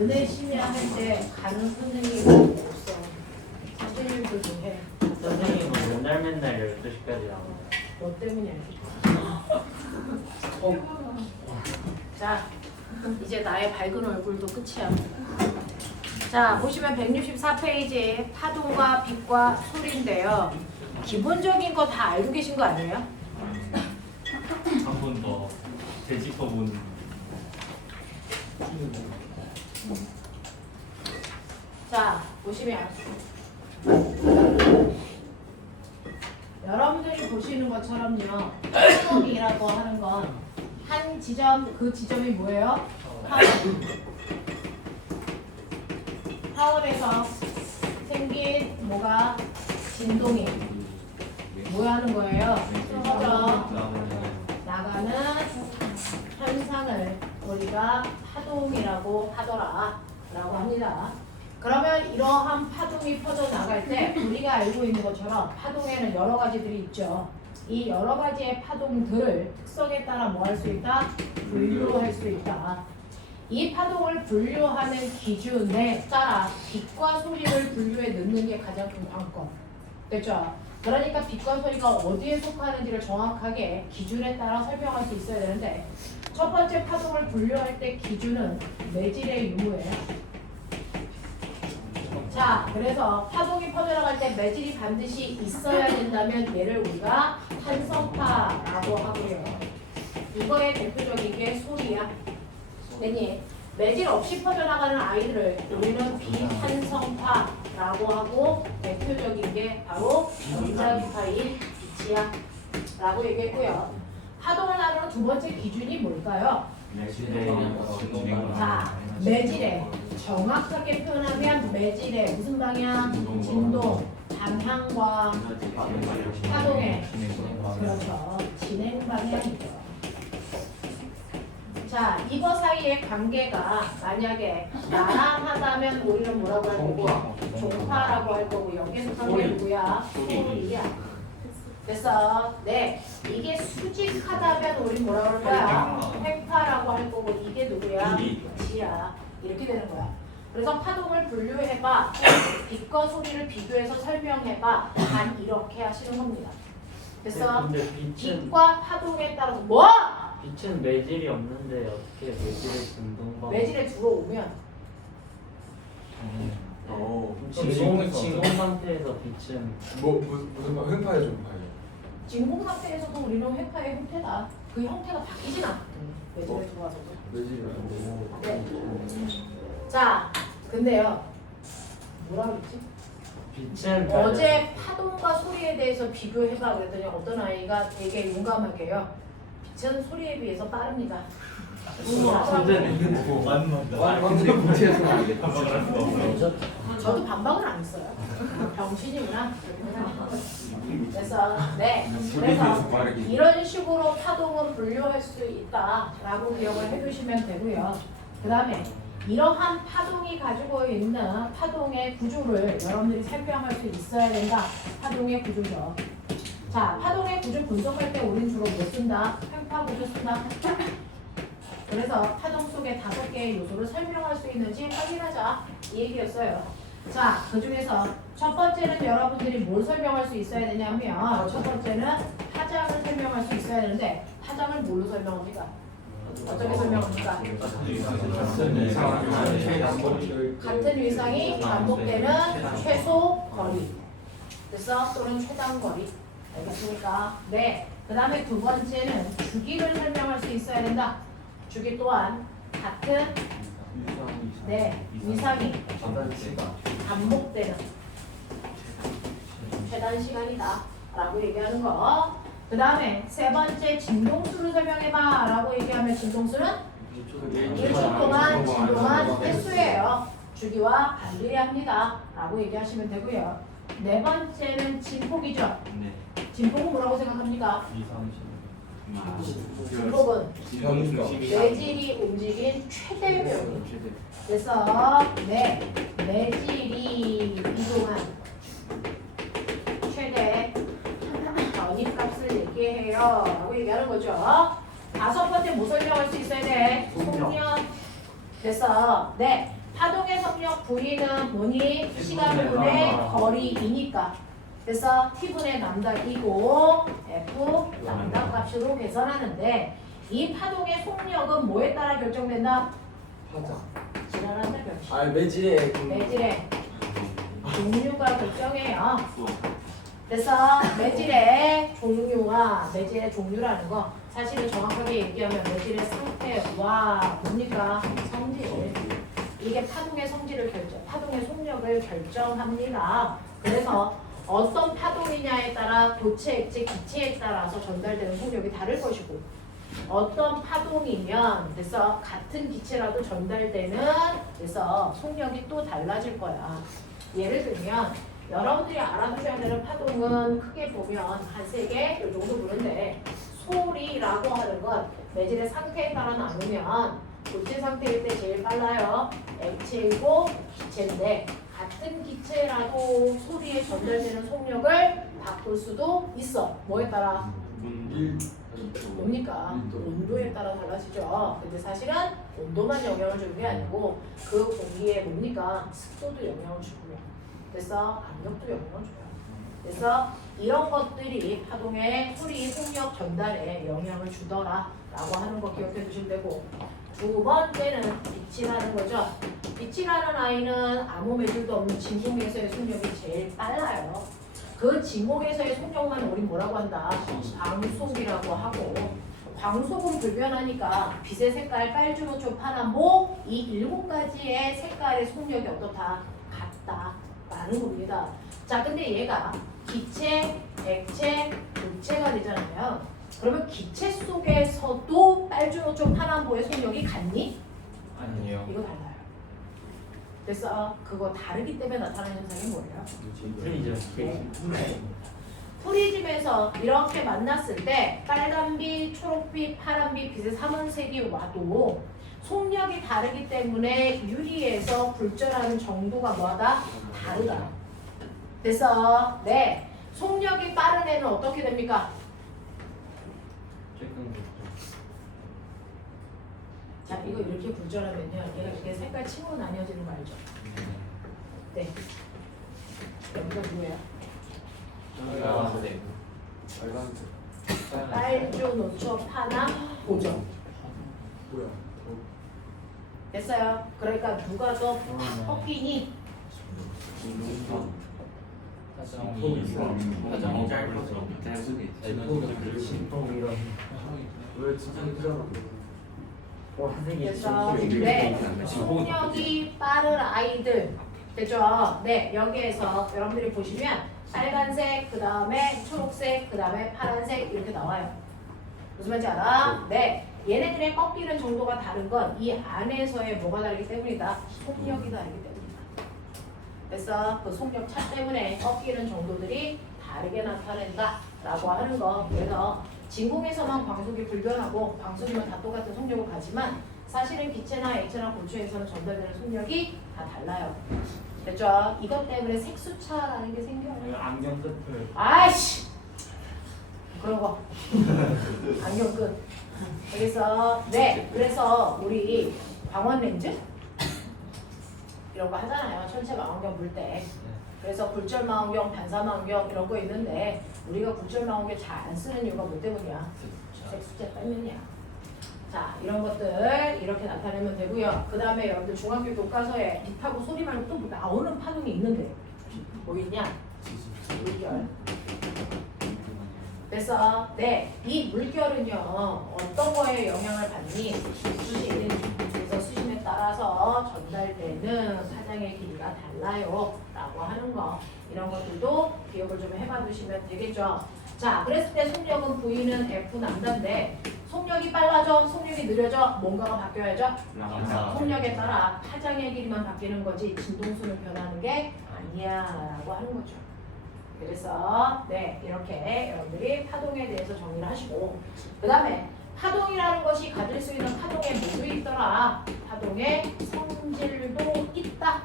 은혜 심야 할때 가는 선생님이 없어. 선생님도 좀 해. 선생님은 맨날 12시까지 나와요. 너 때문이야. 자, 이제 나의 밝은 얼굴도 끝이야. 자, 보시면 164페이지 파동과 빛과 소리인데요. 기본적인 거 다 알고 계신 거 아니에요? 한 번 더 되짚어본. 자, 보시면 여러분들이 보시는 것처럼요. 파동이라고 하는 건 한 지점, 그 지점이 뭐예요? 파워에서 생긴 뭐가 진동이 뭐하는 거예요? 퍼져 나가는 현상을 우리가 파동이라고 하더라 라고 합니다. 그러면 이러한 파동이 퍼져 나갈 때 우리가 알고 있는 것처럼 파동에는 여러 가지들이 있죠. 이 여러 가지의 파동들을 특성에 따라 뭐 할 수 있다? 분류할 수 있다. 이 파동을 분류하는 기준에 따라 빛과 소리를 분류해 넣는 게 가장 큰 관건. 됐죠? 그러니까 빛과 소리가 어디에 속하는지를 정확하게 기준에 따라 설명할 수 있어야 되는데 첫 번째 파동을 분류할 때 기준은 매질의 유무예요. 자, 그래서 파동이 퍼져나갈 때 매질이 반드시 있어야 된다면 얘를 우리가 탄성파라고 하고요. 이거의 대표적인 게 소리야. 네니 매질 없이 퍼져나가는 아이들을 우리는 비탄성파라고 하고 대표적인 게 바로 전자기파인 빛이야 라고 얘기했고요. 파동을 나누는 두 번째 기준이 뭘까요? 자, 매질의 정확하게 표현하면 매질의 무슨 방향? 진동, 방향과 파동의 그렇죠. 진행 방향이죠. 자, 이거 사이의 관계가 만약에 나란하다면 우리는 뭐라고 할 거고 종파라고 할 거고 여기에 속한 게 누구야? 소리야. 됐어. 네. 이게 수직하다면 우리 뭐라고 할 거야? 횡파라고 할 거고 이게 누구야? 지야. 이렇게 되는 거야. 그래서 파동을 분류해봐. 빛과 소리를 비교해서 설명해봐. 단 이렇게 하시는 겁니다. 됐어? 근데 빛은 빛과 파동에 따라서 뭐? 빛은 매질이 없는데 어떻게 매질의 진동방? 매질에 들어오면 진동 상태에서 빛은 무슨 말 횡파해 좀 봐요. 진공 상태에서도 우리는 횡파의 형태다. 그 형태가 바뀌진 않거든. 매질에 들어와서도. 매질이 아니고. 네. 자, 근데요. 뭐라 그랬지? 빛은 어제 파동과 소리에 대해서 비교해봐 그랬더니 어떤 아이가 되게 용감하게요. 빛은 소리에 비해서 빠릅니다. 저도 반박은 안 했어요. 병신이구나. 그래서 네. 그래서 이런 식으로 파동을 분류할 수 있다라고 기억을 해두시면 되고요. 그 다음에 이러한 파동이 가지고 있는 파동의 구조를 여러분들이 설명할 수 있어야 된다. 파동의 구조죠. 자, 파동의 구조 분석할 때 우린 주로 뭐 쓴다? 횡파 구조 쓴다. 그래서 파동 속에 5개의 요소를 설명할 수 있는지 확인하자. 이 얘기였어요. 자, 그 중에서 첫 번째는 여러분들이 뭘 설명할 수 있어야 되냐면 첫 번째는 파장을 설명할 수 있어야 되는데 파장을 뭘로 설명합니까? 어떻게 설명합니까? 같은 위상이 반복되는 최소 거리. 그래서 또는 최단 거리. 알겠습니까? 네. 그 다음에 두 번째는 주기를 설명할 수 있어야 된다. 주기 또한 같은 네, 위상이 반복되는 최단 시간이다 라고 얘기하는 거. 그 다음에 세 번째 진동수를 설명해봐 라고 얘기하면 진동수는 1초 동안 진동한 횟수예요. 주기와 반비례합니다 라고 얘기하시면 되고요. 네 번째는 진폭이죠. 진폭은 뭐라고 생각합니까? 진폭은 내질이 움직인 최대변이. 그래서 네, 내질이 이동한 최대 변이값을 얘기해요. 라고 얘기하는 거죠. 다섯 번째 뭐 설명할 수 있어야 돼? 속력. 됐어. 네. 파동의 속력 V는 뭐니? 시간분의 거리이니까. 그래서 T분의 람다이고 F 람다 값으로 계산하는데 이 파동의 속력은 뭐에 따라 결정된다? 파자. 지랄한다 병신. 아 매질의 매질의 종류가 결정해요. 그래서 매질의 종류와 매질의 종류라는 거 사실은 정확하게 얘기하면 매질의 상태와 뭡니까? 성질. 이게 파동의 성질을 파동의 속력을 결정합니다. 그래서 어떤 파동이냐에 따라 고체, 액체, 기체에 따라서 전달되는 속력이 다를 것이고 어떤 파동이면 그래서 같은 기체라도 전달되는 그래서 속력이 또 달라질 거야. 예를 들면 여러분들이 알아두셔야 되는 파동은 크게 보면 한 3개 이 정도 부른데 소리라고 하는 건 매질의 상태에 따라 나누면 고체 상태일 때 제일 빨라요. 액체이고 기체인데 같은 기체라도 소리에 전달되는 속력을 바꿀 수도 있어. 뭐에 따라? 뭡니까? 온도에 따라 달라지죠. 근데 사실은 온도만 영향을 주는 게 아니고 그 공기에 뭡니까? 습도도 영향을 주고요. 그래서 압력도 영향을 줘요. 그래서 이런 것들이 파동의 소리 속력 전달에 영향을 주더라라고 하는 거 기억해 두시면 되고 두 번째는 빛이라는 거죠. 빛이라는 아이는 아무 매질도 없는 진공에서의 속력이 제일 빨라요. 그 진공에서의 속력만 우리 뭐라고 한다? 광속이라고 하고 광속은 불변하니까 빛의 색깔 빨주노초 파란보 이 7가지의 색깔의 속력이 어떻다? 같다라는 겁니다. 자, 근데 얘가 기체, 액체, 고체가 되잖아요. 그러면 기체 속에서도 빨주노초 파란보의 속력이 같니? 아니요. 이거 달라요. 그래서 그거 다르기 때문에 나타나는 현상이 뭐예요? 프리즘. 프리즘에서 이렇게 만났을 때 빨간빛, 초록빛, 파란빛, 빛의 삼원색이 와도 속력이 다르기 때문에 유리에서 굴절하는 정도가 뭐하다? 다르다. 그래서 네, 속력이 빠른 애는 어떻게 됩니까? 자, 이거 이렇게 굴절하면요. 얘가 이렇게 색깔 층으로 나뉘어지는 거 알죠? 네. 여기가 누구예요? 빨간색. 빨주, 노초, 파나, 보정. 뭐야? 됐어요. 그러니까 누가 더 꺾이니? 화장이 짧아서 왜 진짜 힘들잖아. 그래서 네, 속력이 빠른 아이들 됐죠? 네, 여기에서 여러분들이 보시면 빨간색, 그 다음에 초록색, 그 다음에 파란색 이렇게 나와요. 무슨 말인지 알아? 네, 얘네들의 꺾이는 정도가 다른 건 이 안에서의 뭐가 다르기 때문이다. 속력이 다르기 때문이다. 그래서 그 속력 차 때문에 꺾이는 정도들이 다르게 나타낸다라고 하는 거. 그래서 진공에서만 광속이 불변하고 광속이면 다 똑같은 속력을 가지만 사실은 기체나 액체나 고체에서는 전달되는 속력이 다 달라요. 됐죠? 이것 때문에 색수차라는 게 생겨요. 안경 끝을 아이씨! 그런 거. 안경 끝. 그래서 네, 그래서 우리 광원 렌즈 이런 거 하잖아요. 천체 망원경 볼 때. 그래서 굴절 망원경, 반사 망원경 이런 거 있는데 우리가 굴절 망원경 잘 안 쓰는 이유가 뭐 때문이야? 색수차 때문이야. 자, 이런 것들 이렇게 나타내면 되고요. 그 다음에 여러분들 중학교 교과서에 빛하고 소리 말고 또 나오는 파동이 있는데 뭐 있냐? 물결. 그래서 네, 이 물결은요 어떤 거에 영향을 받니? 수신. 그래서 수신에 따라서 전달되는 파장의 길이가 달라요 라고 하는 거. 이런 것들도 기억을 좀 해봐 두시면 되겠죠. 자, 그랬을 때 속력은 V는 F 남자인데 속력이 빨라져? 속력이 느려져? 뭔가가 바뀌어야죠? 속력에 따라 파장의 길이만 바뀌는 거지 진동수는 변하는 게 아니야 라고 하는 거죠. 그래서 네, 이렇게 여러분들이 파동에 대해서 정리를 하시고 그 다음에 파동이라는 것이 가질 수 있는 파동의 뭐도 있더라. 파동의 성질도 있다.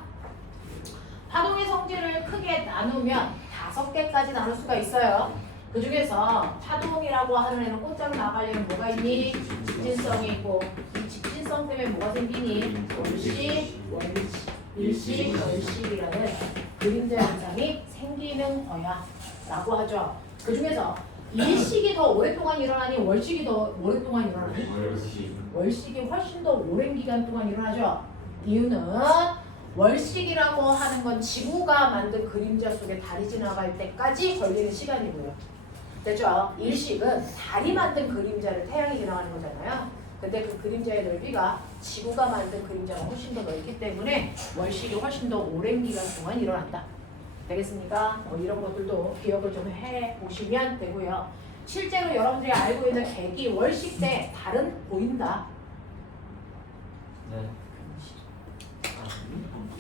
파동의 성질을 크게 나누면 5개까지 나눌 수가 있어요. 그 중에서 파동이라고 하는 애는 꽃장 나가려면 뭐가 있니? 직진성이 있고 이 직진성 때문에 뭐가 생기니? 월식, 일식, 월식이라는 그림자 현상이 생기는 거야 라고 하죠. 그 중에서 일식이 더 오랫동안 일어나니 월식이 더 오랫동안 일어나니? 월식이 훨씬 더 오랜 기간 동안 일어나죠. 이유는 월식이라고 하는 건 지구가 만든 그림자 속에 달이 지나갈 때까지 걸리는 시간이고요. 됐죠? 일식은 달이 만든 그림자를 태양이 지나가는 거잖아요. 근데 그 그림자의 넓이가 지구가 만든 그림자가 훨씬 더 넓기 때문에 월식이 훨씬 더 오랜 기간 동안 일어난다. 되겠습니까? 이런 것들도 기억을 좀 해보시면 되고요. 실제로 여러분들이 알고 있는 개기 월식 때 달은 보인다. 네.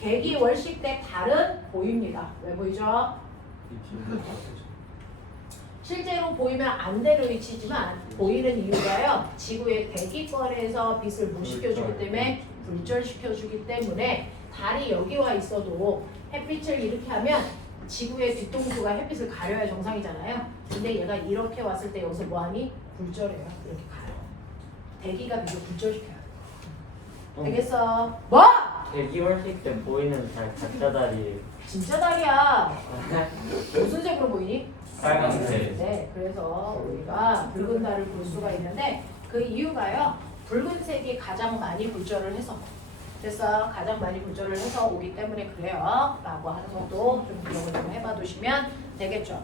개기 월식 때 달은 보입니다. 왜 보이죠? 실제로 보이면 안 되는 위치지만 보이는 이유가요. 지구의 대기권에서 빛을 못 시켜주기 때문에 불절시켜주기 때문에 달이 여기 와 있어도 햇빛을 이렇게 하면 지구의 뒤통수가 햇빛을 가려야 정상이잖아요. 근데 얘가 이렇게 왔을 때 여기서 뭐하니? 불절해요. 이렇게 가요. 대기가 빛을 불절시켜요. 되겠어? 뭐? 개기월식 때 보이는 달 가짜 달이 진짜 달이야. 무슨 색으로 보이니? 빨간색. 네, 그래서 우리가 붉은 달을 볼 수가 있는데 그 이유가요. 붉은색이 가장 많이 불절을 해서 그래서 가장 많이 불절을 해서 오기 때문에 그래요. 라고 하는 것도 좀 기억을 좀 해봐 두시면 되겠죠.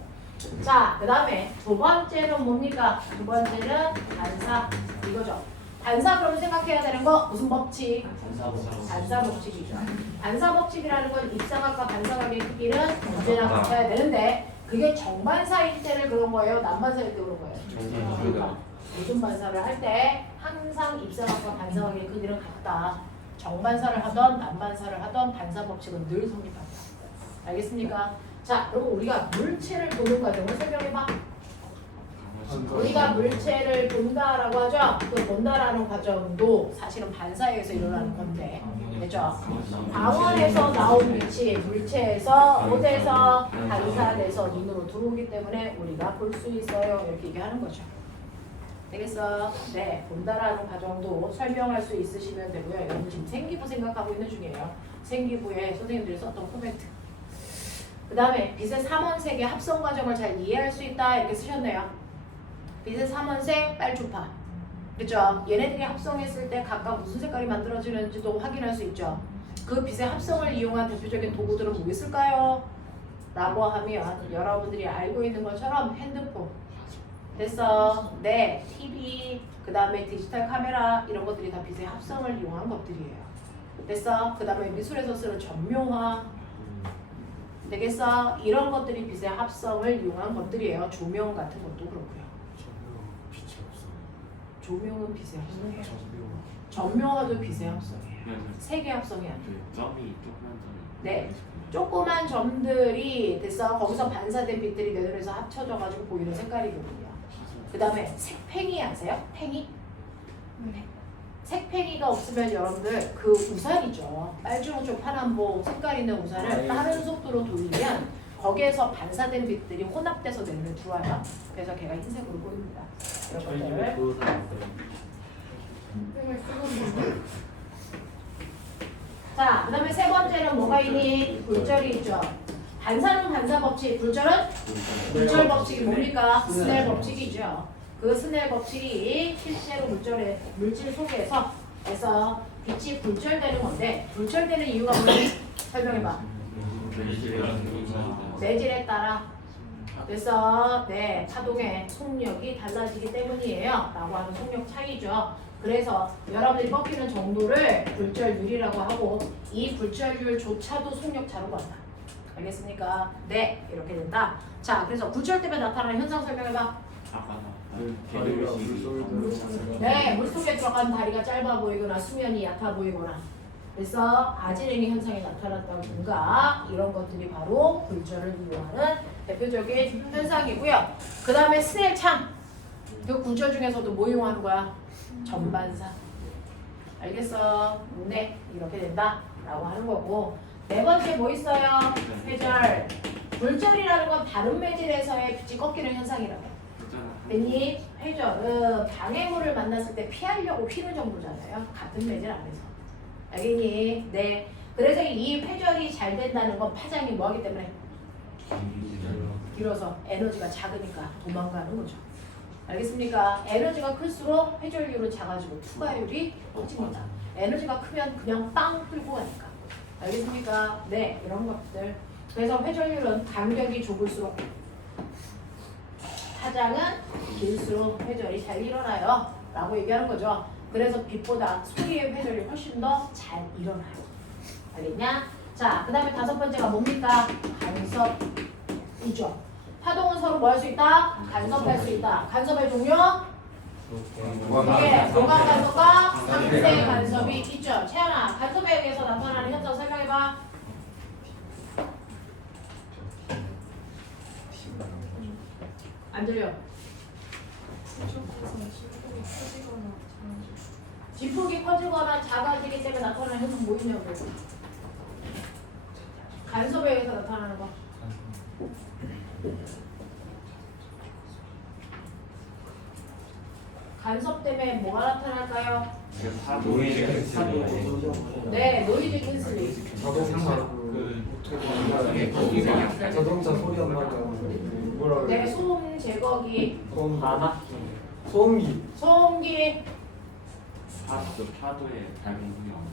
자, 그 다음에 두 번째는 뭡니까? 두 번째는 반사 이거죠. 반사 그러면 생각해야 되는 거 무슨 법칙? 반사 법칙이죠. 반사 법칙이라는 건 입사각과 반사각의 크기는 언제나 같아야 되는데 그게 정반사일 때는 그런 거예요? 남반사일 때 그런 거예요? 그러니까 무슨 반사를 할 때 항상 입사각과 반사각의 크기는 같다. 정반사를 하던 남반사를 하던 반사 법칙은 늘 성립한다. 알겠습니까? 자, 그럼 우리가 물체를 보는 과정을 설명해봐. 우리가 물체를 본다라고 하죠. 그 본다라는 과정도 사실은 반사에 의해서 일어나는 건데, 그죠? 광원에서 나온 빛이 물체에서 옷에서 반사돼서 눈으로 들어오기 때문에 우리가 볼 수 있어요. 이렇게 얘기하는 거죠. 되겠어? 네, 본다라는 과정도 설명할 수 있으시면 되고요. 여러분 지금 생기부 생각하고 있는 중이에요. 생기부에 선생님들이 썼던 코멘트. 그 다음에 빛의 삼원색의 합성 과정을 잘 이해할 수 있다 이렇게 쓰셨네요. 빛의 삼원색, 빨주파. 그렇죠? 얘네들이 합성했을 때 각각 무슨 색깔이 만들어지는지도 확인할 수 있죠. 그 빛의 합성을 이용한 대표적인 도구들은 뭐 있을까요? 라고 하면 여러분들이 알고 있는 것처럼 핸드폰. 됐어? 네, TV, 그 다음에 디지털 카메라 이런 것들이 다 빛의 합성을 이용한 것들이에요. 됐어? 그 다음에 미술에서 쓰는 전묘화. 되겠어? 이런 것들이 빛의 합성을 이용한 것들이에요. 조명 같은 것도 그렇고요. 조명은 빛의 합성이에요. 전묘화도 빛의 합성이에요. 색의 합성이 안 돼요. 점이 조그만 점이. 네, 조그만 점들이 됐어. 거기서 반사된 빛들이 내 눈에서 합쳐져가지고 보이는 색깔이거든요. 그 다음에 색팽이 아세요? 팽이? 색팽이가 없으면 여러분들 그 우산이죠. 빨주노초 파란보 색깔 있는 우산을 빠른 속도로 돌리면 거기에서 반사된 빛들이 혼합돼서 내 눈에 들어와요. 그래서 걔가 흰색으로 보입니다. 이런 저희 집에 것들을 그 우산 있어요. 자, 그 다음에 세 번째는 뭐가 있니? 불절이 있죠. 반사는 반사 법칙, 불절은 불절 법칙이 뭡니까? 스넬 법칙이죠. 그 스넬 법칙이 실제로 물질 속에서 해서 빛이 불절되는 건데 불절되는 이유가 뭐니? 설명해봐. 내질에 따라 그래서 네, 파동의 속력이 달라지기 때문이에요. 라고 하는 속력 차이죠. 그래서 여러분들이 꺾이는 정도를 불절율이라고 하고 이 불절율조차도 속력차로 한다. 알겠습니까? 네, 이렇게 된다. 자, 그래서 불절 때문에 나타나는 현상 설명해봐. 네, 물속에 들어간 다리가 짧아 보이거나 수면이 얕아 보이거나 그래서 아지랭이 현상이 나타났다든가 이런 것들이 바로 불절을 이용하는 대표적인 현상이고요. 그 다음에 스넬 참, 그 굴절 중에서도 뭐 이용하는 거야? 전반사. 알겠어? 네, 이렇게 된다 라고 하는 거고 네 번째 뭐 있어요? 회절. 굴절이라는 건 다른 매질에서의 빛이 꺾이는 현상이라고. 괜히 회전, 방해물을 만났을 때 피하려고 휘는 정도잖아요. 같은 매질 안에서. 알겠니? 네. 그래서 이 회전이 잘 된다는 건 파장이 뭐하기 때문에? 길어서 에너지가 작으니까 도망가는 거죠. 알겠습니까? 에너지가 클수록 회전율은 작아지고 투과율이 커집니다. 에너지가 크면 그냥 빵 끌고 가니까. 알겠습니까? 네, 이런 것들. 그래서 회전율은 간격이 좁을수록 파장은 길수록 회전이 잘 일어나요 라고 얘기하는 거죠. 그래서 빛보다 소리의 회전이 훨씬 더 잘 일어나요. 알겠냐? 자, 그 다음에 다섯 번째가 뭡니까? 간섭이죠. 파동은 서로 뭐 할 수 있다? 간섭할 수 있다. 간섭의 종류? 이게 보강 간섭과 상세 간섭이 있죠. 채연아, 간섭에 의해서 나타나는 현상 설명해봐. 안 들려. 진폭이 커지거나 작아지기 때문에 나타나는 현상 뭐 있냐고. 간섭에 의해서 나타나는 거. 간섭 때문에 뭐가 나타날까요? 네, 노이즈 캔슬링. 자동차 소리 안 나게 뭐라 네, 그래? 소음 제거기, 소음기. 소음기, 파도에 밝은 분이 없고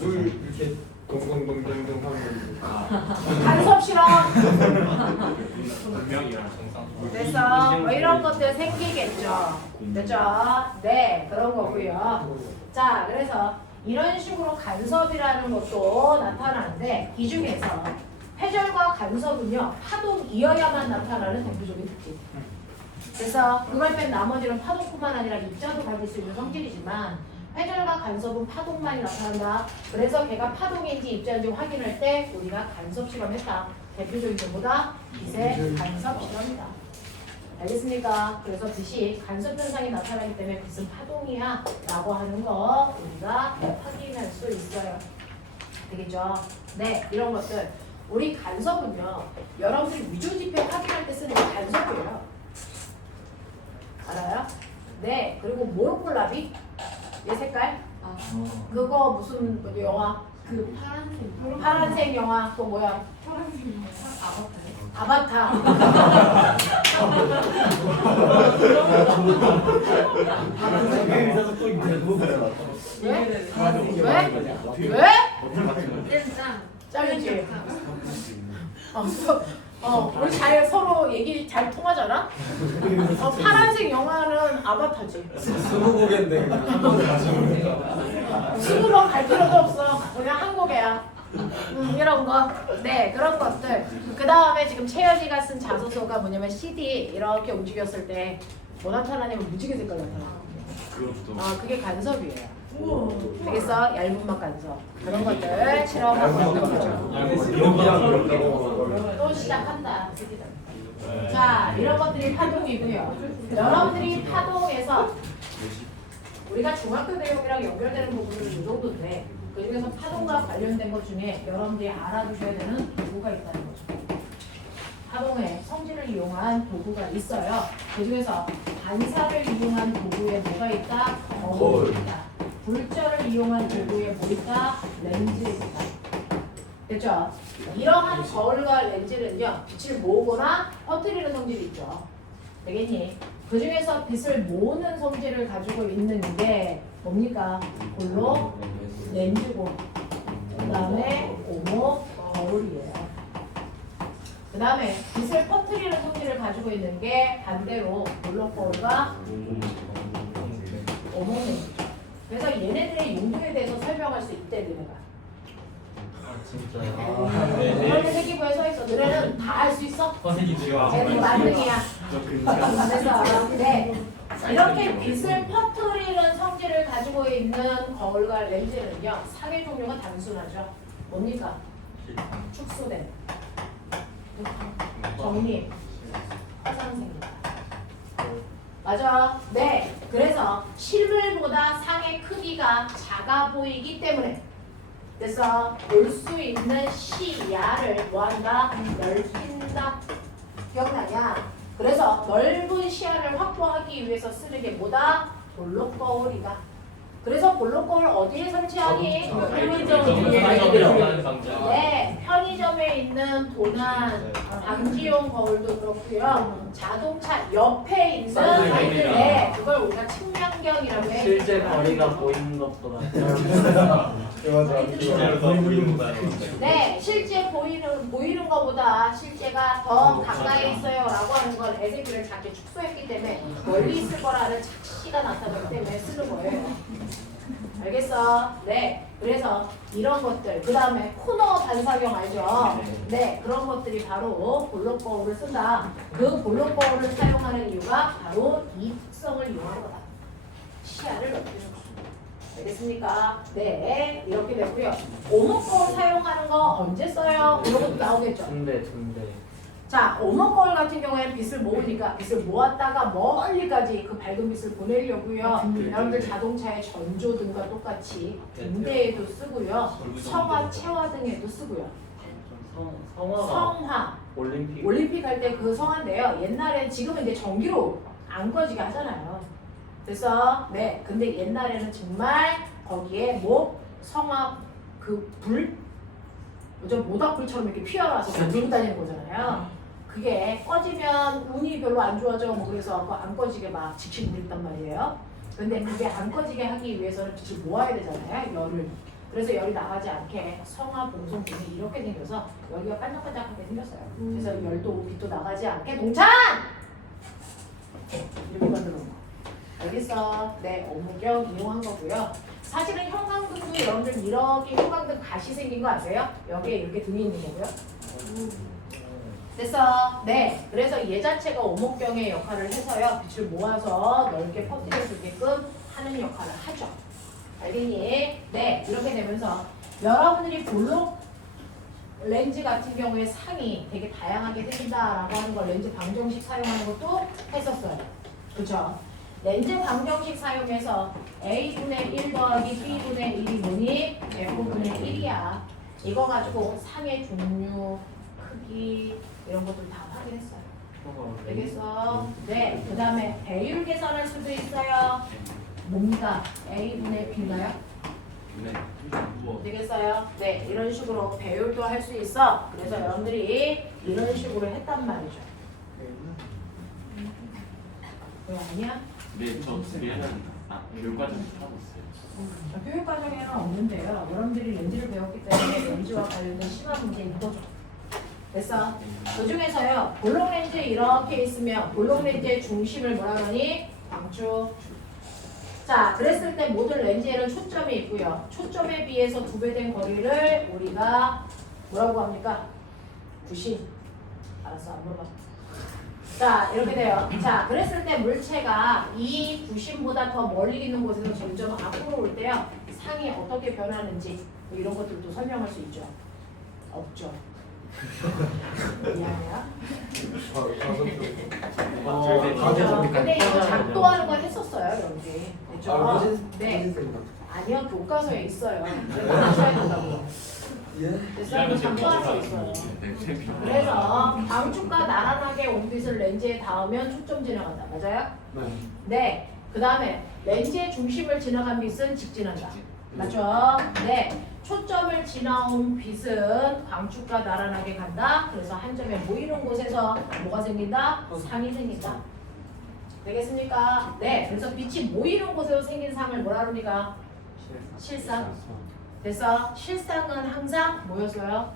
물 이렇게 동동동동동 하는 거. 간섭 실험. 분명이랑 정상 그래서 뭐 이런 것들 생기겠죠. 됐죠? 네, 그런 거고요. 자, 그래서 이런 식으로 간섭이라는 것도 나타나는데 이 중에서 회전과 간섭은요 파동이어야만 나타나는 대표적인 특징. 그래서 그걸 뺀 나머지는 파동뿐만 아니라 입자도 가질 수 있는 성질이지만 회전과 간섭은 파동만이 나타난다. 그래서 걔가 파동인지 입자인지 확인할 때 우리가 간섭 실험했다. 대표적인 것보다 빛의 간섭 실험이다. 알겠습니까? 그래서 빛이 간섭 현상이 나타나기 때문에 빛은 파동이야 라고 하는 거 우리가 확인할 수 있어요. 되겠죠? 네, 이런 것들. 우리 간섭은요 여러분들이 위조지표 확인할 때 쓰는 게 간섭이에요. 알아요? 네, 그리고 모로콜라비 이 색깔 그거 무슨 영화? 그 파란색 영화 그거 뭐야? 아바타. 왜? 왜? 짤리지? 우리 잘 서로 얘기 잘 통하잖아? 파란색 영화는 아바타지. 20곡인데 한번 가져오니까. 20번 갈 필요도 없어. 그냥 한 곡이야. 이런 거. 네, 그런 것들. 그 다음에 지금 채연이가 쓴 자소서가 뭐냐면 CD 이렇게 움직였을 때 뭐 나타나냐면 무지개 색깔 나타나. 그것도 그게 간섭이에요. 알겠어? 얇은 맛 간섭. 그런 것들 실험하고 있는 거죠. 또 시작한다. 자, 이런 것들이 파동이고요. 여러분들이 파동에서 우리가 중학교 내용이랑 연결되는 부분은 이 정도인데 그 중에서 파동과 관련된 것 중에 여러분들이 알아두셔야 되는 도구가 있다는 거죠. 파동의 성질을 이용한 도구가 있어요. 그 중에서 반사를 이용한 도구에 뭐가 있다? 거울이 있다. 불절을 이용한 도구에 뭐 있다? 렌즈가 있다. 됐죠? 이러한 거울과 렌즈는요 빛을 모으거나 퍼뜨리는 성질이 있죠. 되겠니? 그 중에서 빛을 모으는 성질을 가지고 있는 게 뭡니까? 골로 렌즈고 그 다음에 오모 거울이에요. 그 다음에 빛을 퍼뜨리는 성질을 가지고 있는 게 반대로 골로 거울과 오모 렌즈죠. 그래서 얘네들의 용도에 대해서 설명할 수 있대 너네가. 진짜요? 그런데 세기부에 서 있어. 너네는 다 알 수 있어? 선생님들이요. 쟤는 만능이야. 저 근처 그래서 네. 이렇게 빛을 퍼뜨리는 성질을 가지고 있는 거울과 렌즈는요 상의 종류가 단순하죠. 뭡니까? 축소된, 정립, 화상생입니다. 맞아. 네. 그래서 실물보다 상의 크기가 작아 보이기 때문에 그래서 볼 수 있는 시야를 뭐한다? 넓힌다. 쓴다. 기억나냐? 그래서 넓은 시야를 확보하기 위해서 쓰는 게 뭐다? 볼록 거울이다. 그래서 볼록 거울 어디에 설치하니? 네, 편의점에 있는 도난 방지용 거울도 그렇고요. 자동차 옆에 있는 네, 그걸 우리가 측면경이라고 해. 실제 거리가 보이는 것보다 실제로 더 보이는 거야. 네, 실제 보이는 것보다 실제가 더 가까이 있어요라고 하는 건 SAP를 작게 축소했기 때문에 멀리 있을 거라는 착시가 나타나기 때문에 쓰는 거예요. 알겠어? 네. 그래서 이런 것들, 그 다음에 코너 반사경 알죠? 네, 그런 것들이 바로 볼록 거울을 쓴다. 그 볼록 거울을 사용하는 이유가 바로 이 특성을 이용한 거다. 시야를 넓히는 거. 알겠습니까? 네, 이렇게 되고요. 오목 거울 사용하는 거 언제 써요? 이런 것도 나오겠죠? 군대 자, 오목 거울 같은 경우에는 빛을 모으니까 빛을 모았다가 멀리까지 그 밝은 빛을 보내려고요. 여러분들 자동차의 전조등과 똑같이 등대에도 쓰고요. 성화, 체화 등에도 쓰고요. 성화가 성화, 올림픽 할 때 그 성화인데요. 옛날엔 지금은 이제 전기로 안 꺼지게 하잖아요. 그래서 네, 근데 옛날에는 정말 거기에 뭐 성화 그 불, 좀 모닥불처럼 이렇게 피어나서 들고 다니는 거잖아요. 그게 꺼지면 운이 별로 안 좋아져. 뭐 그래서 그거 안 꺼지게 막 지키고 있단 말이에요. 근데 그게 안 꺼지게 하기 위해서는 빛을 모아야 되잖아요. 열을. 그래서 열이 나가지 않게 성화 봉송등이 이렇게 생겨서 여기가 반짝반짝하게 생겼어요. 그래서 열도 빛도 나가지 않게 동찬! 이렇게 만들어 놓은 거. 알겠어? 네, 오목경 이용한 거고요. 사실은 형광등도 여러분들 이렇게 형광등 가시 생긴 거 아세요? 여기에 이렇게 등이 있는 거고요. 됐어? 네. 그래서 얘 자체가 오목경의 역할을 해서요. 빛을 모아서 넓게 퍼뜨려 주게끔 하는 역할을 하죠. 알겠니? 네. 이렇게 되면서 여러분들이 볼록 렌즈 같은 경우에 상이 되게 다양하게 생긴다라고 하는 걸 렌즈 방정식 사용하는 것도 했었어요. 그렇죠? 렌즈 방정식 사용해서 A분의 1 더하기 B분의 1이 뭐니? F분의 1이야. 이거 가지고 상의 종류, 크기 이런 것들 다 확인했어요. 알겠어? 네. 그 다음에 배율 계산할 수도 있어요. 뭡니까? A분의 B인가요? 네. 되겠어요? 네. 이런 식으로 배율도 할 수 있어. 그래서 여러분들이 이런 식으로 했단 말이죠. 왜 아니야? 네, 저 뒤에는 교육과정 하고 있어요. 교육과정에는 없는데요. 여러분들이 렌즈를 배웠기 때문에 렌즈와 관련된 심화 문제인 거죠. 됐어? 그 중에서요. 볼록 렌즈 이렇게 있으면 볼록 렌즈의 중심을 뭐라 그러니? 방축. 자, 그랬을 때 모든 렌즈에는 초점이 있고요. 초점에 비해서 2배 된 거리를 우리가 뭐라고 합니까? 구심. 알았어, 안 물어봐. 자, 이렇게 돼요. 자, 그랬을 때 물체가 이 구심보다 더 멀리 있는 곳에서 점점 앞으로 올 때요. 상이 어떻게 변하는지 뭐 이런 것들도 설명할 수 있죠. 없죠. 미안해요. 근데 이거 작도하는 건 했었어요, 여기. 됐죠? 네. 아니요, 교과서에 있어요. 맞춰야 된다고. 그래서 이거 작도하는 거 있어요. 그래서 방축과 나란하게 온빛을 렌즈에 닿으면 초점 지나간다. 맞아요? 네. 그 다음에 렌즈의 중심을 지나간 빛은 직진한다. 맞죠? 네. 초점을 지나온 빛은 광축과 나란하게 간다. 그래서 한 점에 모이는 곳에서 뭐가 생긴다? 상이 생긴다. 되겠습니까? 네. 그래서 빛이 모이는 곳에서 생긴 상을 뭐라 그럽니까? 실상. 됐어? 실상은 항상 뭐였어요?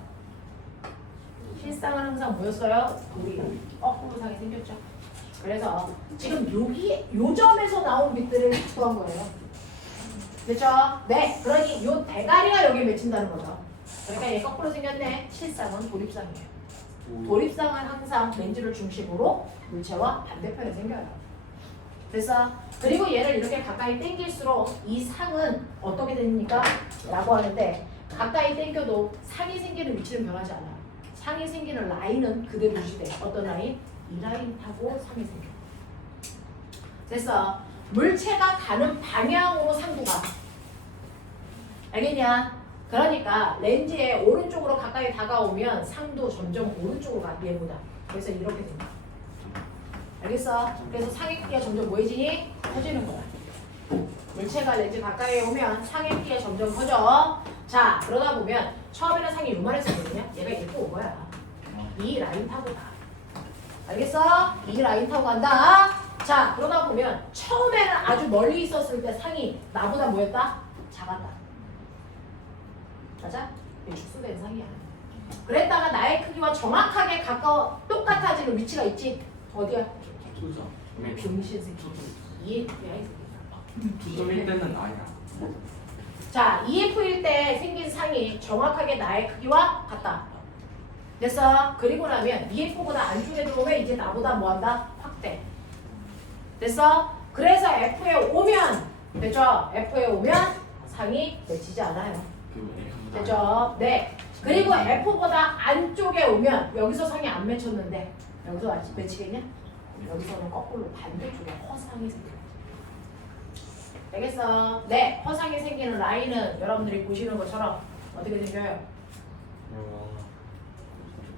실상은 항상 뭐였어요? 우리 거꾸로 상이 생겼죠. 그래서 지금 여기 요 점에서 나온 빛들을 작도한 거예요. 됐죠? 네. 그러니 요 대가리가 여기에 맺힌다는 거죠. 그러니까 얘 거꾸로 생겼네. 실상은 도립상이에요. 도립상은 항상 렌즈를 중심으로 물체와 반대편에 생겨요. 됐어? 그리고 얘를 이렇게 가까이 당길수록 이 상은 어떻게 됩니까? 라고 하는데 가까이 당겨도 상이 생기는 위치는 변하지 않아요. 상이 생기는 라인은 그대로 유지돼. 어떤 라인? 이 라인 타고 상이 생겨. 됐어? 물체가 가는 방향으로 상도 가. 알겠냐? 그러니까 렌즈에 오른쪽으로 가까이 다가오면 상도 점점 오른쪽으로 가. 얘보다. 그래서 이렇게 된다. 알겠어? 그래서 상의 크기가 점점 뭐해지니? 커지는 거야. 물체가 렌즈 가까이 오면 상의 크기가 점점 커져. 자, 그러다 보면 처음에는 상이 요만했었거든요. 얘가 이렇게 온 거야. 이 라인 타고 가. 알겠어? 이 라인 타고 간다. 자, 그러다 보면 처음에는 아주 멀리 있었을 때 상이 나보다 뭐였다? 작았다. 맞아? 이게 축소된 상이야. 그랬다가 나의 크기와 정확하게 똑같아지는 위치가 있지. 어디야? 투자. 병신 새끼. EF야 이 새끼야. 투점일 때는 아니야. 자, EF일 때 생긴 상이 정확하게 나의 크기와 같다. 됐어? 그리고 나면 EF보다 안쪽에 들어오면 이제 나보다 뭐한다? 확대. 됐어? 그래서 F에 오면 됐죠? F에 오면 상이 맺히지 않아요. 됐죠? 네. 그리고 F보다 안쪽에 오면 여기서 상이 안 맺혔는데 여기서 맺히겠냐? 여기서는 거꾸로 반대쪽에 허상이 생겨요. 알겠어? 네. 허상이 생기는 라인은 여러분들이 보시는 것처럼 어떻게 생겨요?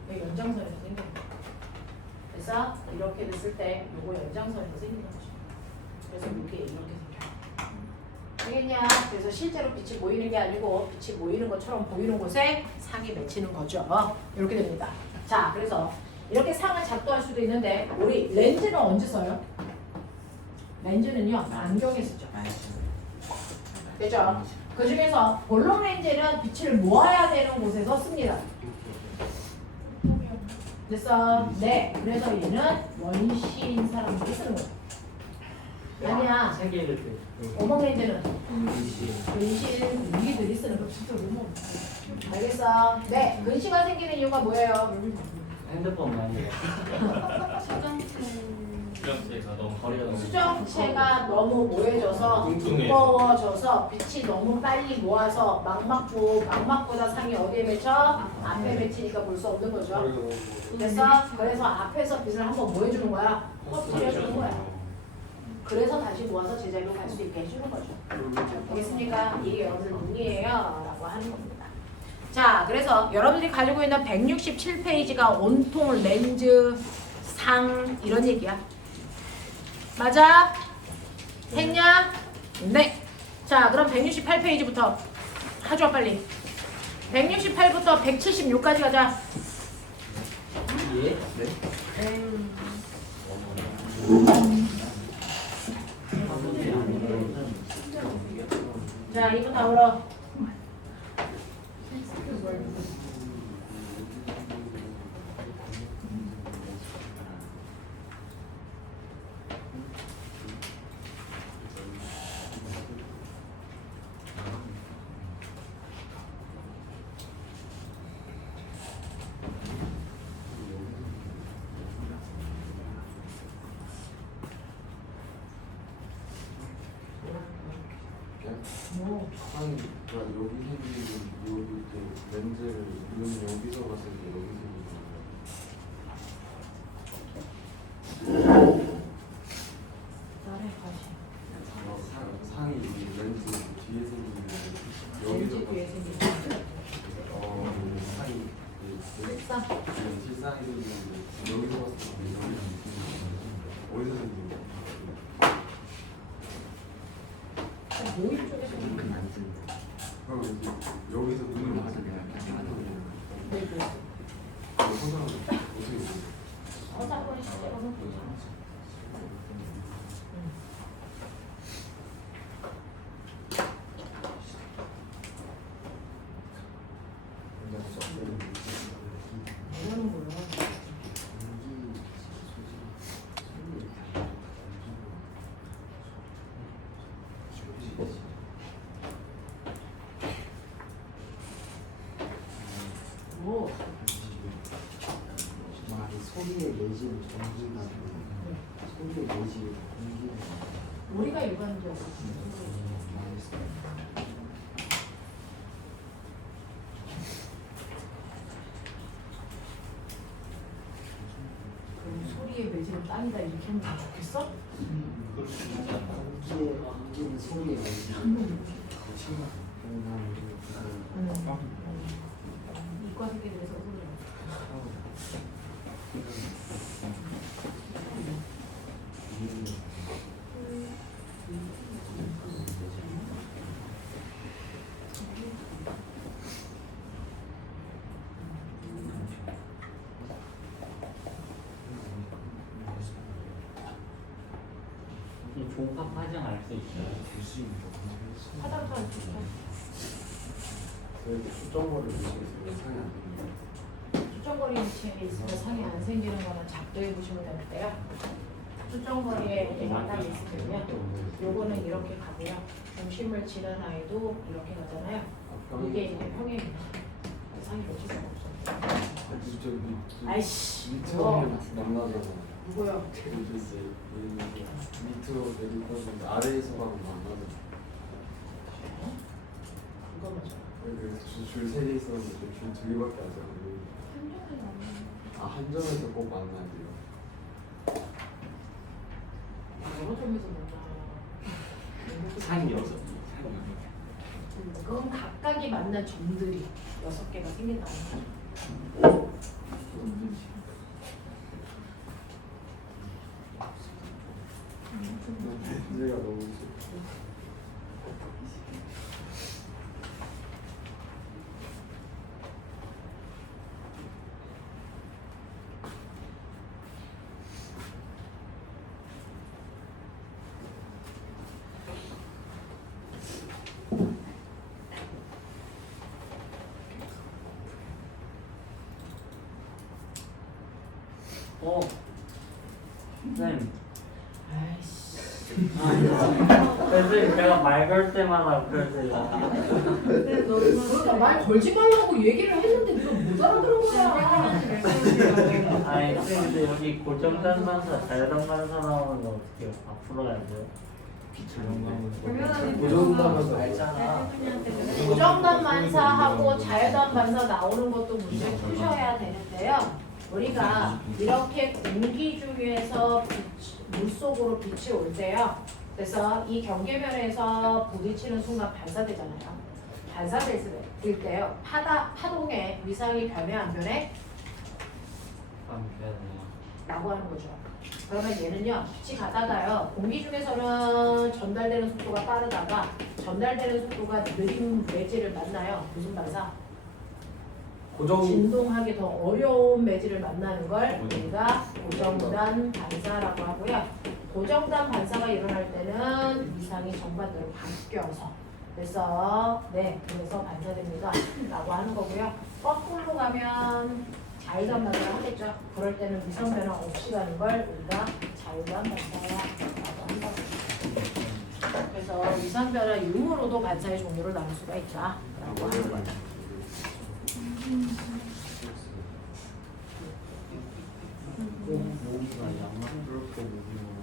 여기 연장선에서 생기는 거예요. 그래서 이렇게 됐을 때 요거 연장선에서 생기는 거죠. 그래서 이렇게 생겨요. 알겠냐? 그래서 실제로 빛이 모이는 게 아니고 빛이 모이는 것처럼 보이는 곳에 상이 맺히는 거죠. 이렇게 됩니다. 자, 그래서 이렇게 상을 작동할 수도 있는데 우리 렌즈는 언제 써요? 렌즈는요, 안경에 쓰죠. 그죠? 그 중에서 볼록 렌즈는 빛을 모아야 되는 곳에서 씁니다. 됐어? 네. 그래서 얘는 원시인 사람들이 쓰는 거예요. 아니야. 세계를 오목 렌즈는 근신 우리들이 쓰는 거 진짜 너무 알겠어? 네. 근시가 생기는 이유가 뭐예요? 핸드폰 많이 수정체가 너무 거리가 수정체가 너무 모여져서 두꺼워져서 빛이 너무 빨리 모아서 망막보다 상이 어디에 맺혀? 앞에 맺히니까 볼 수 없는 거죠. 됐어? 그래서 앞에서 빛을 한번 뭐 해주는 거야? 퍼뜨려주는 거야. 그래서 다시 모아서 제자리로 갈 수 있게 해주는 거죠. 알겠습니까? 이게 여러분들 눈이에요 라고 하는 겁니다. 자, 그래서 여러분들이 가지고 있는 167페이지가 온통 렌즈, 상 이런 얘기야. 맞아? 했냐? 네. 자, 그럼 168페이지부터 하죠 빨리. 168부터 176까지 가자. 예? 네. 자, 이분 나오러. 뭐? 아니, 그러니까 여기 생기는 여기 때 렌즈를 눈 여기서 봤을 때 여기 생기는 나를 다시. 상이 여기 렌즈 뒤에 생기는 렌즈 여기서 뒤에 봤을 생긴 때 상이 색상. 실상이 생기는데 여기서 봤을 때 어디서 생기는 거야? 모일 쪽에서 생긴 거. 그럼 이제 여기서 눈을 맞으면 네, 네. 손으로 어떻게 돼? 사건이 실제로는 이거는 뭐야? 오, 소리의 내지를 전기나 소리의 내지를 공기나 우리가 일반적으로 그럼 소리의 매질은 땅이다 이렇게 하면 더 좋겠어? 공기는 소리의 내지 이과 새끼들에서 소리가 이 종합 파장 알 수 있어요. 화장판 그래도 수정거를 위치해서 상이 안 됩니다. 수정거리 위치에 있으면 상이 안 생기는 거는 작도해 보시면 되는데요. 수정거리에 이렇게 딱 있으면요. 요거는 이렇게 가고요. 중심을 치는 아이도 이렇게 가잖아요. 이게 이제 평행입니다. 상이 놓칠 수가 없어요. 저기 아이씨. 밑으로 만나잖아. 누구요? 그래서 이제 밑으로 내리고 아래에서 가면 만나잖아. 이거 맞아. 그래서 줄 3개 있었는데 줄 2개밖에 안 되고. 아 한정에서 꼭 만나야 돼요. 여러 점에서 만나. 상이 6. 그건 각각이 만난 점들이 6개가 생긴다는 거죠. 문제가 너무 싫어. 선생님. 아이씨. 선생님 제가 말 걸 때마다 그러세요. 그러니까 말 걸지 말라고 얘기를 했는데 네가 못 알아들은 거야. 아니 근데 여기 고정단 반사, 자유단 반사 나오는 거 어떻게 다 풀어야 돼요? 고정단면서 알잖아. 고정단 반사하고 자유단 반사 나오는 것도 문제 푸셔야 되는데요. 우리가 이렇게 공기 중에서 물속으로 빛이 올 때요. 그래서 이 경계면에서 부딪히는 순간 반사되잖아요. 반사될 때요. 파동의 위상이 변해 안 변해? 라고 하는 거죠. 그러면 얘는요. 빛이 가다가요. 공기 중에서는 전달되는 속도가 빠르다가 전달되는 속도가 느린 매질을 만나요. 무슨 반사? 고정 진동하기 더 어려운 매질을 만나는 걸 우리가 고정단 반사라고 하고요. 고정단 반사가 일어날 때는 위상이 정반대로 바뀌어서 그래서 반사됩니다 라고 하는 거고요. 거꾸로 가면 자유단 반사를 하겠죠. 그럴 때는 위상 변화 없이 가는 걸 우리가 자유단 반사라고 한다고 합니다. 그래서 위상 변화 유무로도 반사의 종류를 나눌 수가 있다 라고 하는 거예요. 모기가 양만 그렇게 모기는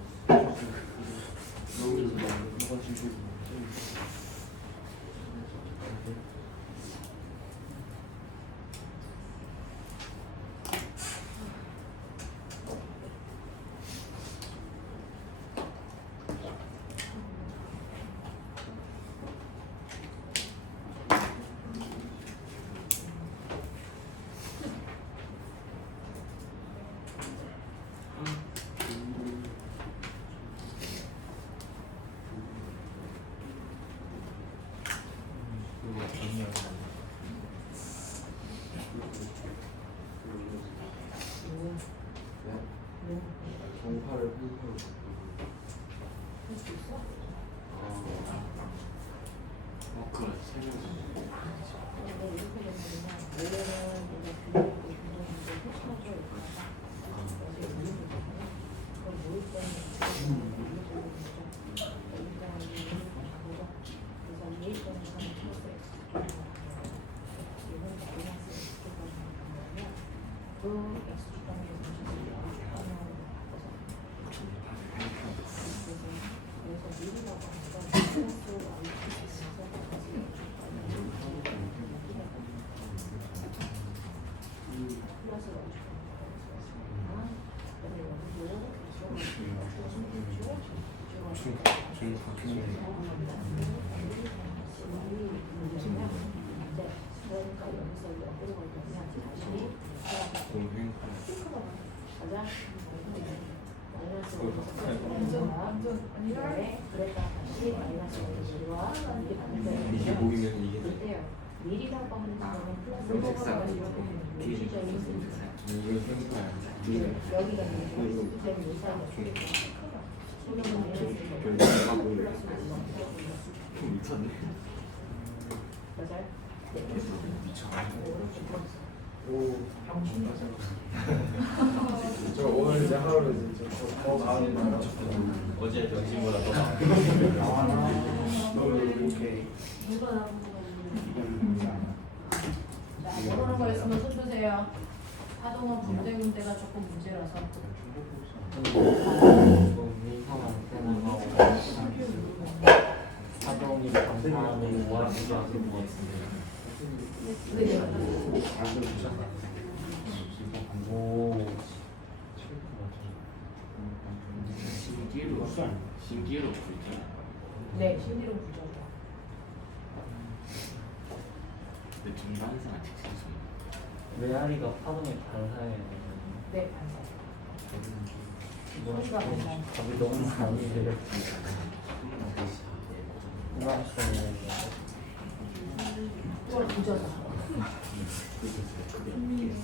종파를 펜으로 그래, 3명. 이게 보이면 이게 돼? 미리라고 하는 거는 플러스 여기 호가 색상. 가지고 뒤에 시점이 이거 생각나요. 여기가 시점이 무사하게 미쳤네. 맞아요? 오, 저 오늘 이제 하루를 이제 더 나은 날. 어제 점심보다 더 많아. 오케이. 자, 모르는 거 있으면 손 드세요. 하동은 군대군대가 조금 문제라서. 하동이 방사하는 우아지게 하는 것 같은데. 오. 신기로 불죠. 네, 신기록 부정죠. 근데 중간상의 특징이 메아리가 파동에 반사해요. 네, 반사. 뭐라 소리가 반사. 답이 너무 많이 들려. 이걸 부정사. 끊기는 거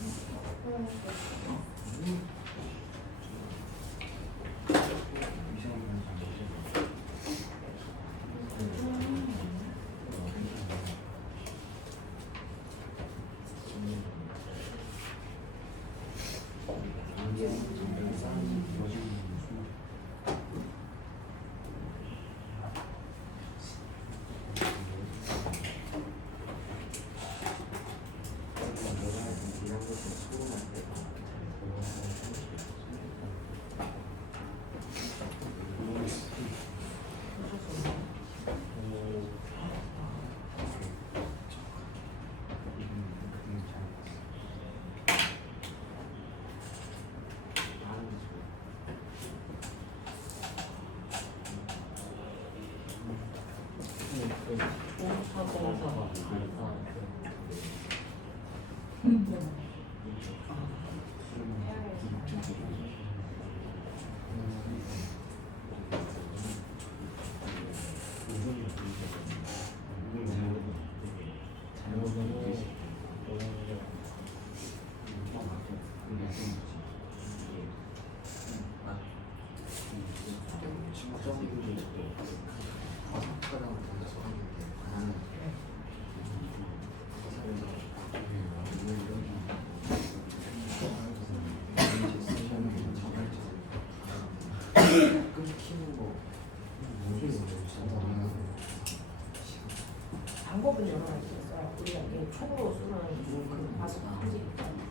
방법은 여러 가지 있어요. 우리가 이게 총으로 쏘는 그 가속 크지 있잖아요.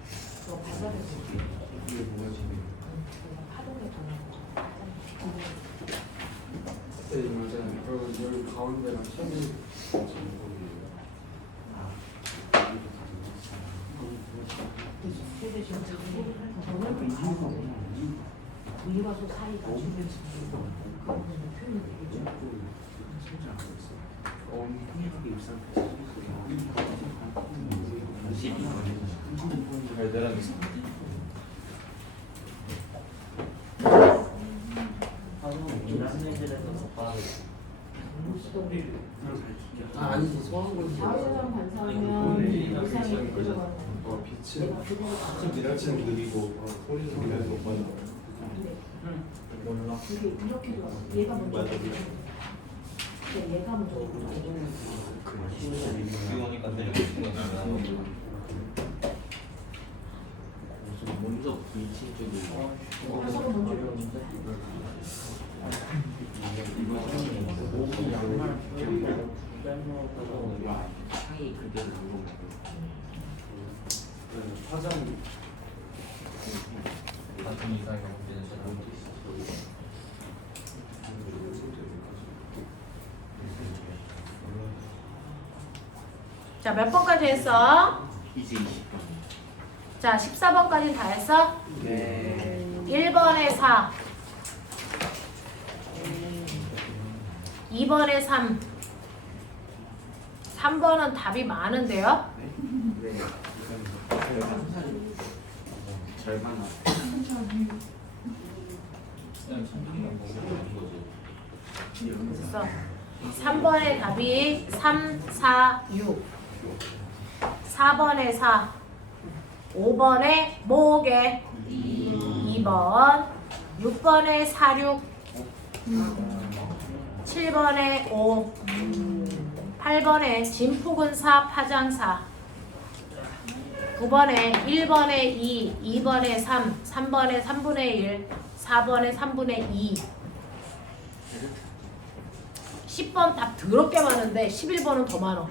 그거 발사돼서 이게 뭐가 지금 파동에 전하는 거. 네, 맞아요. 그리고 여기 가운데랑 책이 근데 지금 저는 위와소 사이가 지금 표현이 되겠죠. 파동은 미란내질에서 더 빠르고. 아니지 소환 건 자외선 반사하면 영상이 들어가는 빛은 내가 그거를 미라치는 느리고 소리는 미라치 못 받아. 몰라. 이게 이렇게 들어가. 얘가 먼저 얘가 먼저 비오니까 먼저 불친 쪽이 서로 먼저 몸이 양말 빼먹어서 차이 그게 나온 거 화장 같은 이상이 문제는 잘 모르겠어. 자, 몇 번까지 했어? 이제 20번. 자, 14번까지 다 했어? 네. 1번에 4 2번에 3 3번은 답이 많은데요? 절반 안. 그냥 천천히만 먹으면 되는 거지. 됐어. 3번의 답이 3, 4, 6. 4번에 4. 5번에 뭐게? 2번. 6번에 4, 6. 7번에 5. 8번에 진폭은 4, 파장 4. 9번에 1번에 2, 2번에 3, 3번에 3분의 1, 4번에 3분의 2. 10번 답 더럽게 많은데 11번은 더 많아.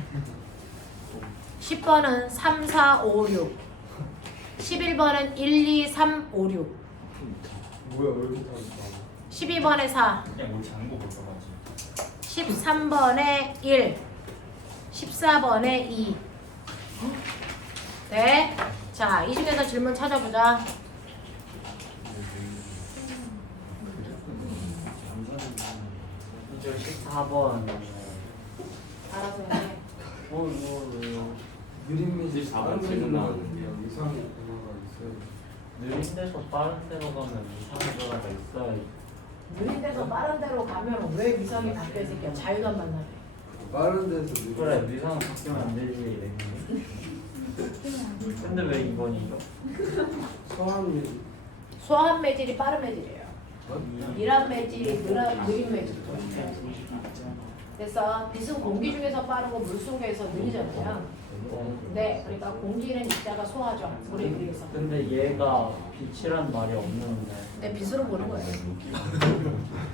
10번은 3, 4, 5, 6. 11번은 1, 2, 3, 5, 6. 뭐야 왜 이렇게 다르다. 12번에 4. 그냥 뭐 장고 볼 거지. 13번에 1. 14번에 2. 네. 자, 이 중에서 질문 찾아보자. 이제 14번. 알아서 해. 왜요? 느린 매질 다른 질문 나왔는데요. 이상한 변화가 있어요. 느린 데서 빠른 데로 가면 이상한 변화가 있어요. 느린 데서 빠른 데로 가면 왜 위성이 바뀌어 이 새끼야? 자유도 안 만나게. 빠른 데서 느린 그래, 위상 바뀌면 안 되지. 근데 왜 2번이죠? 소환 매질. 소한 매질이 빠른 매질이에요. 이란 매질이 느린 매질이죠. 그래서 빛은 공기 중에서 빠르고 물 속에서 느리잖아요. 네, 그러니까 공기는 이따가 소화죠. 물에 비해서. 근데 얘가 빛이란 말이 없는데 근데 빛으로 보는 거예요.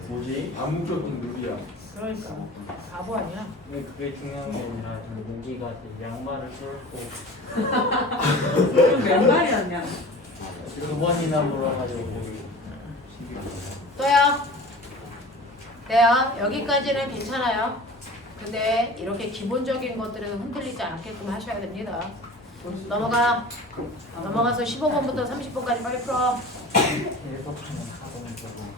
뭐지? 암묵적인 룰이야. 그러니까 바보 아니야. 왜 그게 중요한 게 아니라 공기가 양말을 뚫고 몇 마리였냐? 2번이나 물어가지고 또요. 돼요. 여기까지는 괜찮아요. 근데 이렇게 기본적인 것들은 흔들리지 않게끔 하셔야 됩니다. 넘어가. 넘어가서 15번부터 30번까지 빨리 풀어. 계속하면 가동적으로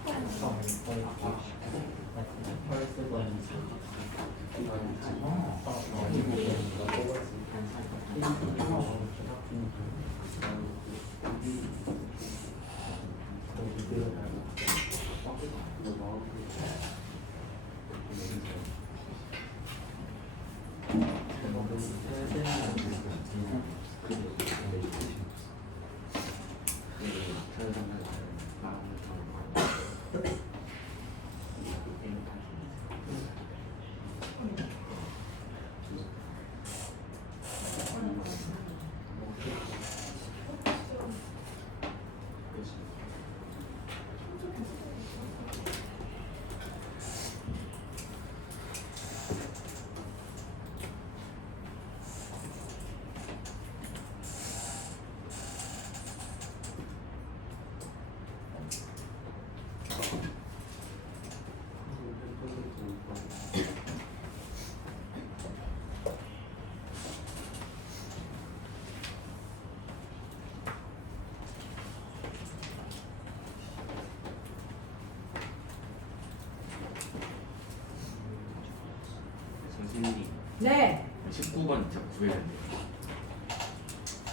선생님 네. 19번 진짜 구해야 돼요.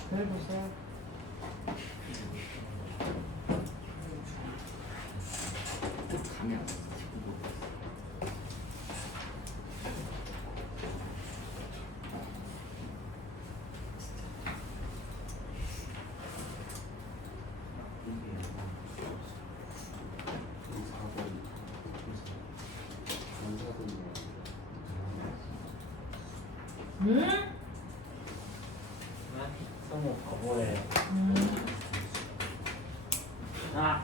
별 보세요. 감이 안 왔어. 19번. 성우 바보예요. 아!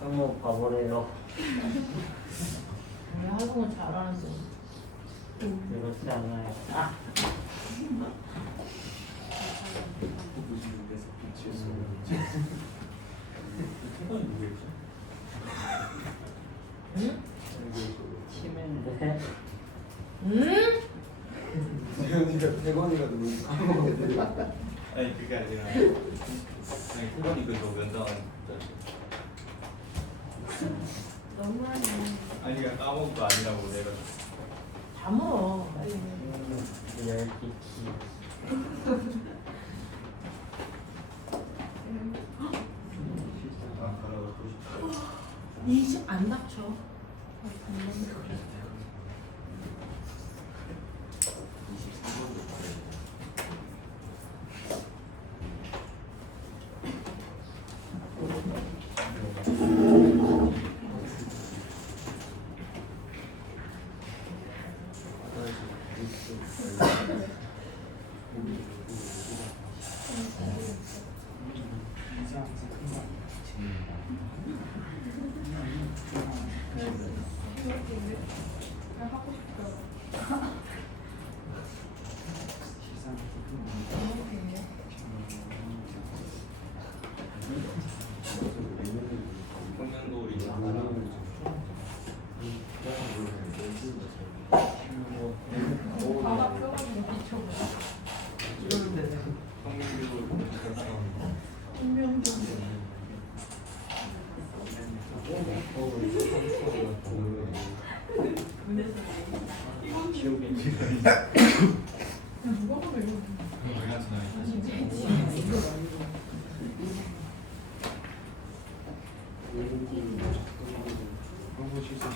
성우 바보래요. 우리 하동은 잘하는데. 그렇지 않아요. 아! 응? 치매인데 재현이가 100원이가 너무 까먹었는데. 아니 그게 아니라 아니 후반이 그거 면담한 너무하네. 아니 그냥 까먹은 거 아니라고 내가 다 먹어. 빨리. 열기키. 아 걸어갖고 싶어 20 안 닥쳐. 평년도리 너무 실수다.